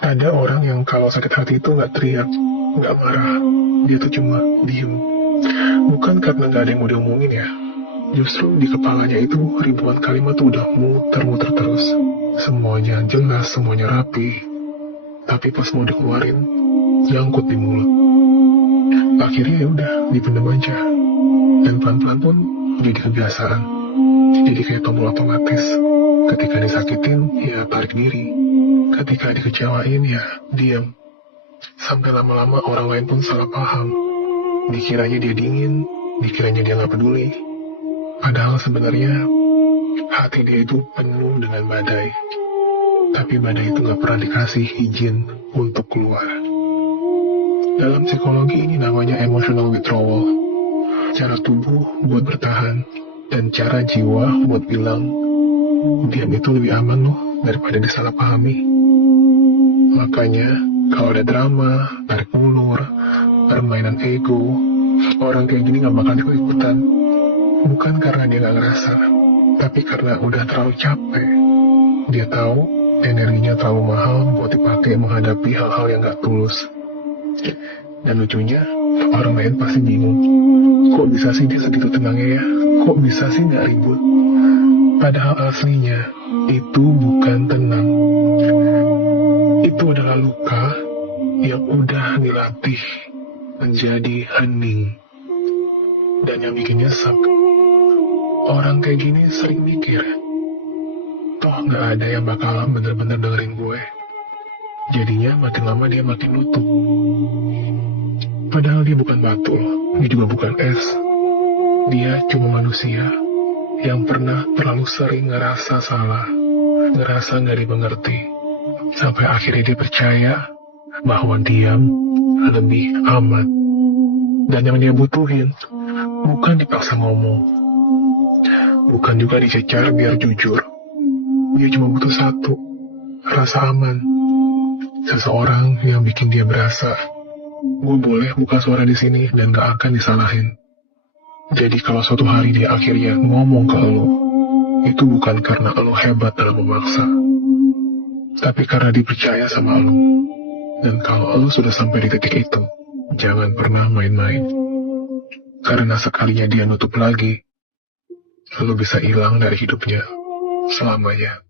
Ada orang yang kalau sakit hati itu nggak teriak, nggak marah. Dia tuh cuma diem. Bukan karena nggak ada yang mau diomongin ya. Justru di kepalanya itu ribuan kalimat tuh udah muter-muter terus. Semuanya jelas, semuanya rapi. Tapi pas mau dikeluarin, nyangkut di mulut. Akhirnya ya udah, dipendam aja. Dan pelan-pelan pun jadi kebiasaan. Jadi kayak tombol otomatis. Ketika disakitin, ya tarik diri. Ketika dikecewain, ya diam. Sampai lama-lama orang lain pun salah paham. Dikiranya dia dingin, dikiranya dia nggak peduli. Padahal sebenarnya hati dia itu penuh dengan badai. Tapi badai itu nggak pernah dikasih izin untuk keluar. Dalam psikologi ini namanya emotional withdrawal. Cara tubuh buat bertahan dan cara jiwa buat bilang diam itu lebih aman loh daripada disalahpahami. Makanya kalau ada drama, tarik ulur, permainan ego, orang kayak gini gak bakal ikut-ikutan. Bukan karena dia gak ngerasa, tapi karena udah terlalu capek. Dia tahu energinya terlalu mahal buat dipakai menghadapi hal-hal yang gak tulus. Dan lucunya, orang lain pasti bingung. Kok bisa sih dia segitu tenangnya ya? Kok bisa sih gak ribut? Padahal aslinya, itu bukan tenang. Itu adalah luka yang udah dilatih menjadi hening. Dan yang bikin nyesek, orang kayak gini sering mikir, toh gak ada yang bakalan bener-bener dengerin gue. Jadinya makin lama dia makin nutup. Padahal dia bukan batu loh, dia juga bukan es. Dia cuma manusia yang pernah terlalu sering ngerasa salah, ngerasa gak dimengerti. Sampai akhirnya dia percaya bahwa diam lebih aman. Dan yang dia butuhin bukan dipaksa ngomong, bukan juga dicecar biar jujur. Dia cuma butuh satu, rasa aman. Seseorang yang bikin dia berasa, gue boleh buka suara di sini dan gak akan disalahin. Jadi kalau suatu hari dia akhirnya ngomong ke lo, itu bukan karena lo hebat dalam memaksa, tapi karena dipercaya sama lo. Dan kalau lo sudah sampai di titik itu, jangan pernah main-main. Karena sekalinya dia nutup lagi, lo bisa hilang dari hidupnya selamanya.